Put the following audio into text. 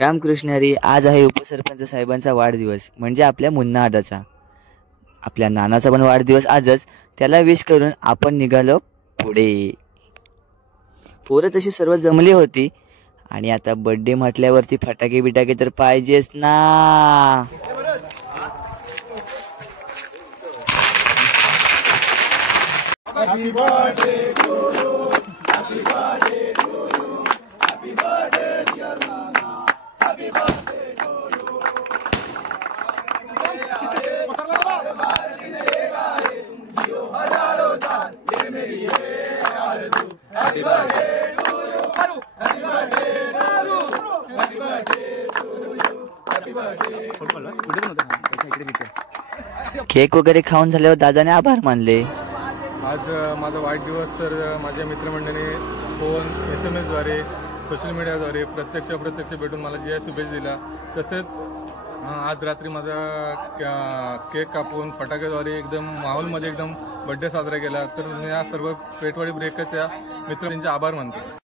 रामकृष्ण हरी. आज आहे उपसरपंच साहेबांचा वाढदिवस, म्हणजे आपल्या मुन्ना दादाचा. आपल्या नानाचा पण वाढदिवस आजच. त्याला विश करून आपण निघालो पुढे. पोरं तशी सर्व जमली होती आणि आता बर्थडे म्हटल्यावरती फटाके बिटाके तर पाहिजेच ना. केक वगैरे खाऊन झाल्यावर दादाने आभार मानले. आज माझा वाढदिवस, तर माझ्या मित्रमंडळीने फोन, SMS द्वारे, सोशल मीडियाद्वारे प्रत्यक्ष अप्रत्यक्ष भेटून मला जे शुभेच्छा दिल्या. तसेच आज रात्री माझा केक कापून फटाक्याद्वारे एकदम माहोलमध्ये एकदम बर्थडे साजरा केला. तर मी या सर्व पेटवाडी ब्रेकच्या मित्रांचे आभार मानतो.